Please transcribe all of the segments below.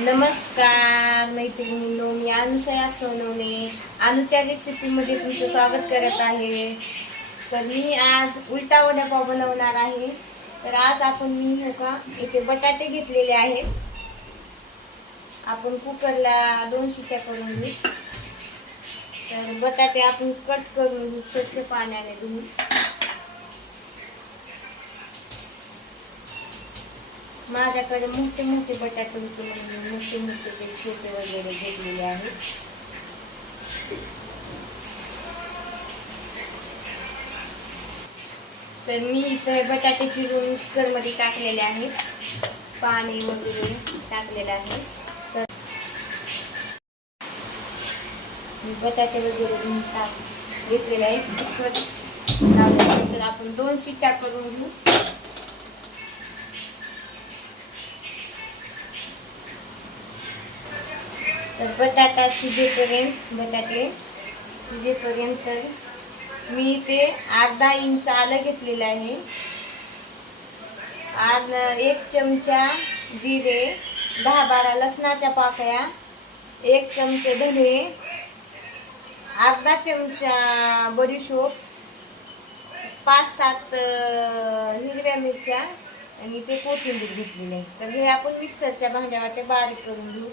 नमस्कार मैत्रिणींनो मी अनुसया सोनवणे. अनुच्या रेसिपीमध्ये तुमचं स्वागत करत आहे. तर मी आज उलटा वडापाव बनवणार आहे. तर आज आपण मी हो का इथे बटाटे घेतलेले आहेत. आपण कुकरला दोन शिक्या करून घेऊ. तर बटाटे आपण कट करून घेऊ स्वच्छ पाण्याने धुवून माझ्याकडे मोठे मोठे बटाटे होते म्हणजे मोठे मोठे ते छोटे वगैरे घेतलेले आहेत. तर मी इथं बटाटे चिरून कुकरमध्ये टाकलेले आहेत. पाणी वगैरे टाकलेलं आहे. तर मी बटाटे वगैरे टाक घेतलेले आहेत. आहे. तर आपण दोन शिट्ट्या करून घेऊ. तर बटाटा शिजेपर्यंत बटाटे शिजेपर्यंत मी ते अर्धा इंच आलं घेतलेलं आहे. अर्धा एक चमचा जिरे दहा बारा लसणाच्या पाकळ्या एक चमचे धने अर्धा चमचा बडीशोप पाच सात हिरव्या मिरच्या आणि ते कोथिंबीर घेतलेली आहे. तर हे आपण मिक्सरच्या भांड्यावर ते बारीक करून घेऊ.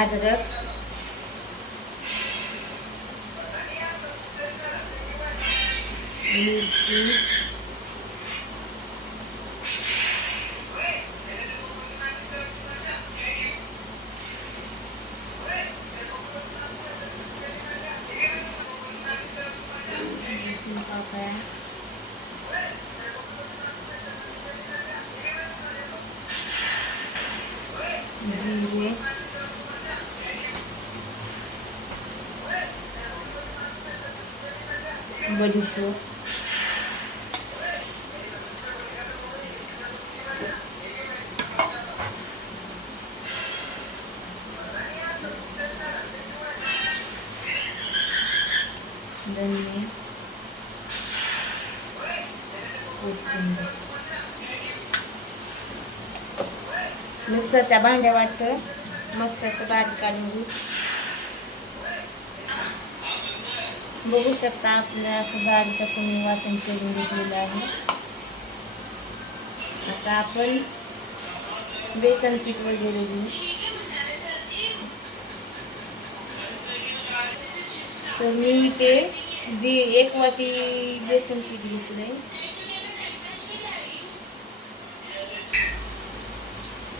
अद्रक मिरची लसूण पाकळ्या जिरे बडीशोप धने कोथिंबीर मिक्सरच्या भांड्या वाटतं. मस्त असं बारीक काढून घेऊ. बघू शकता आपल्या असं बारीक असं मी वाटण करून घेतलेलं आहे. आता आपण बेसन पीठ वगैरे घेऊ. तर मी ते दी एक वाटी बेसन पीठ घेतलंय.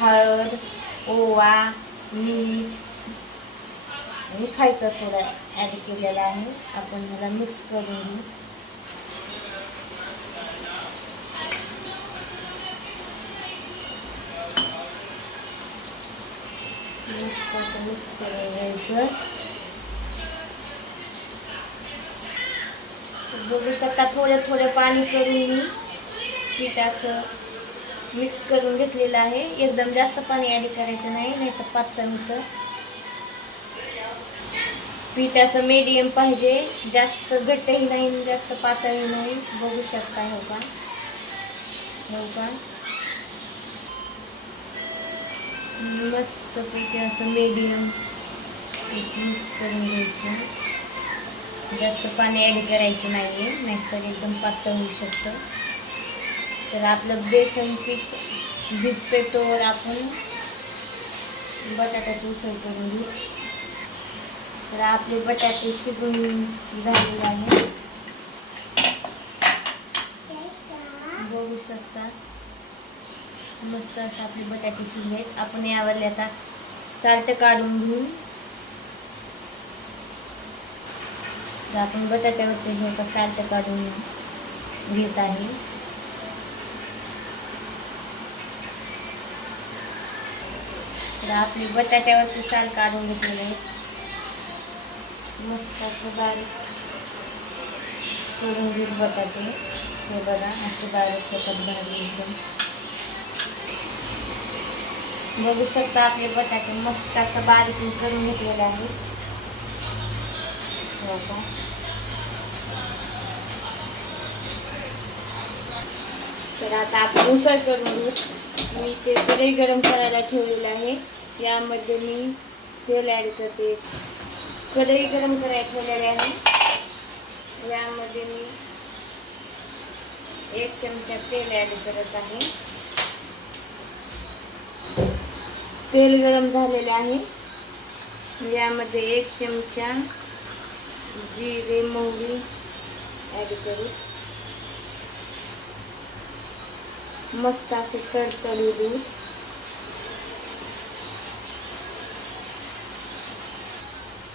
हळद ओवा मीठ. आणि खायचा सोडा ॲड केलेला आहे. आपण ह्याला मिक्स करून. घेऊ मस्त असं मिक्स करून घ्यायचं. बघू शकता थोडं थोडं पाणी करून मी. पीठ असं मिक्स करून घेतलेलं आहे. एकदम जास्त पाणी ॲड करायचं नाही नाही तर पातळ होतं. पीठ असं मीडियम पाहिजे. जास्त घट्टही नाही जास्त पातळही नाही. बघू शकता हो का? हो का? मस्त पैकी असं मीडियम मिक्स करून घ्यायचं. जास्त पाणी ॲड करायचं नाही आहे नाहीतर एकदम पातळ होऊ शकतं. तर आपलं बेसन पीठ भिजते आपण बटाट्याची उसळ करून घेऊ तर आपले बटाटे शिजून झालेले आहे बघू शकता. मस्त असं आपले बटाटे शिजलेत आपण यावरले आता साल्ट काढून घेऊ. तर आपण बटाट्यावरचे हे साल्ट काढून घेत आहे. आपली बटाट्यावरची साल काढून घेतलेली आहे. मस्त असं बारीक करून घेऊ बटाटे हे बघा असे बारीक होतात भाजी एकदम. बघू शकता आपले बटाटे मस्त असं बारीक मी करून घेतलेले आहेत. हो का? तर आता आपण उसळ करून घेऊ. मी ते गरम करायला ठेवलेलं आहे. यामध्ये मी तेल ॲड करते. कढई गरम करायला ठेवलेली आहे. यामध्ये मी एक चमचा तेल ॲड करत आहे. तेल गरम झालेले आहे. यामध्ये एक चमचा जिरे मोहरी ॲड करू. मस्त असे तडतडू देऊ.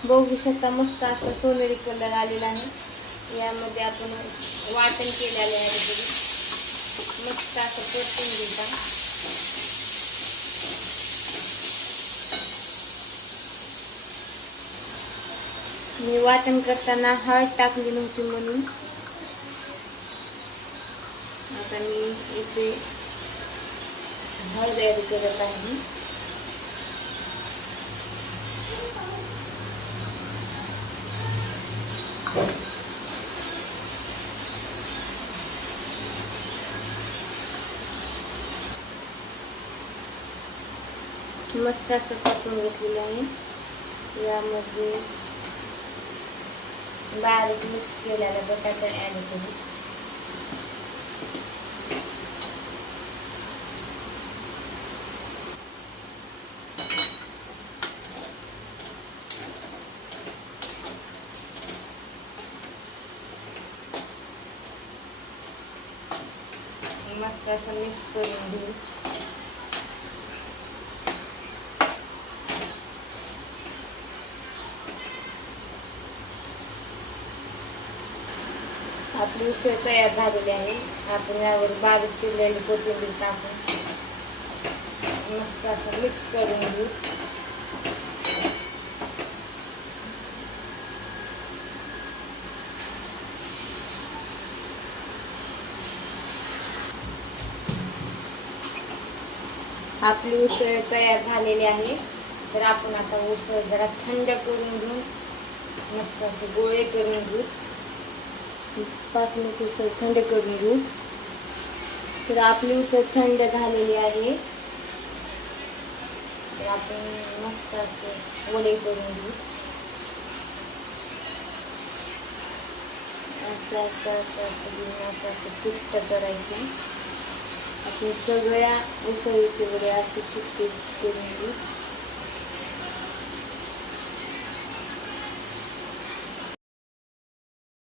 बघू शकता मस्त असा सोनेरी कलर आलेला आहे. यामध्ये आपण वाटण केलेले आहे तरी मस्त असं परतून घेता. मी वाटण करताना हळद टाकली नव्हती म्हणून. आता मी इथे हळद ॲड करत आहे. मस्त असं पासून घेतलेलं आहे. यामध्ये बारीक मिक्स केलेला बटाटा ॲड करू. मस्त असं मिक्स करून घेऊ. आपली उसळ तयार झालेली आहे. आपण यावर बारीक चिरलेली कोथिंबीर टाकून मस्त असं मिक्स करून घेऊ. आपली उसळ तयार झालेली आहे. तर आपण आता उसळ जरा थंड करून घेऊ. मस्त असे गोळे करून घेऊ. पाच मिनिट उसळ थंड करून घेऊ. तर आपली उसळ थंड झालेली आहे. तर आपण मस्त असे वडे करून घेऊ. असं असं असं असं असं असं चिकट करायचं. आपण सगळ्या उसळीचे वडे असे चिकटे करून घेऊ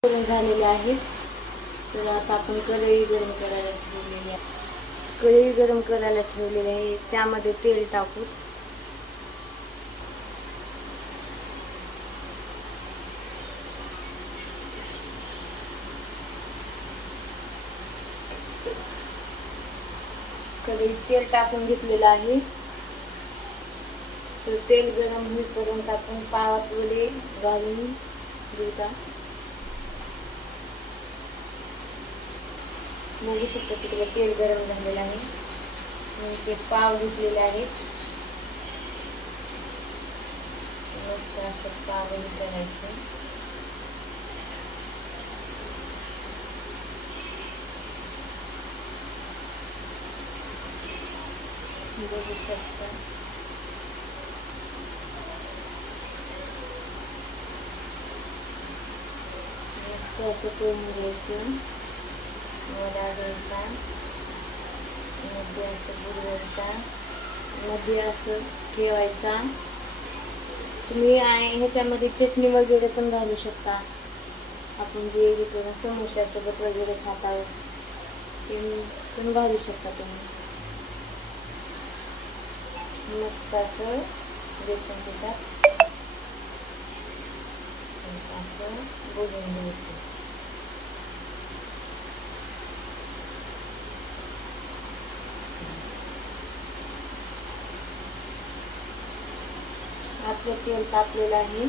करून झालेले आहेत. तर आता आपण कढई गरम करायला ठेवलेली आहे. कढई गरम करायला ठेवलेली आहे. त्यामध्ये तेल टाकू कढईत तेल टाकून घेतलेलं आहे. तर तेल गरम होईपर्यंत आपण पावात वडे घालून घेऊता. बघू शकतो तिकडे तेल गरम झालेलं आहे. मी ते पाव घेतलेले आहेत. मस्त असं पावही करायचे. बघू शकता. मस्त असं कोंब घ्यायचं? वडा घ्यायचा. मध्ये असं बुडवायचा. मध्ये असं ठेवायचा. तुम्ही ह्याच्यामध्ये चटणी वगैरे पण घालू शकता. आपण जे हे करून समोशासोबत वगैरे खाता ते पण घालू शकता तुम्ही. मस्त असं बेसन पिठात असं बोलून घ्यायचं आपलं तेल तापलेलं आहे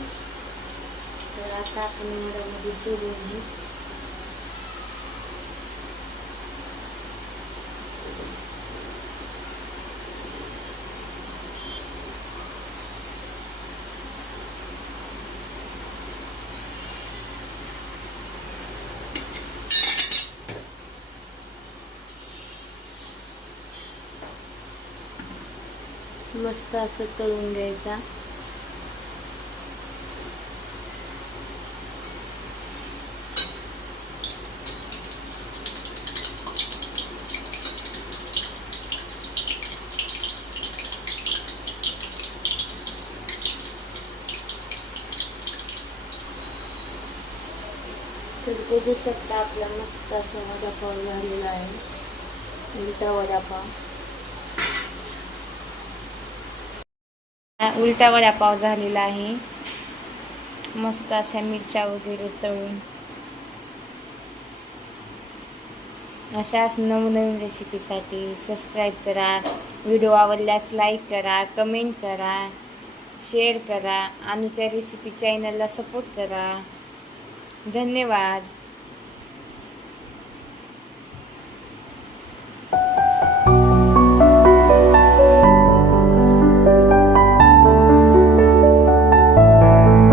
तर आता आपण यामध्ये सोडून घेऊ मस्त असं तळून घ्यायचा. तर बघू शकता आपला मस्त असा वडापाव झालेला आहे. उलटा वडापाव. उलटा वड्यापाव झालेला आहे. मस्त अशा मिरच्या वगैरे तळून. अशाच नवनवीन रेसिपीसाठी सबस्क्राईब करा. व्हिडिओ आवडल्यास लाईक करा कमेंट करा शेअर करा. अनुच्या रेसिपी चॅनलला सपोर्ट करा. धन्यवाद.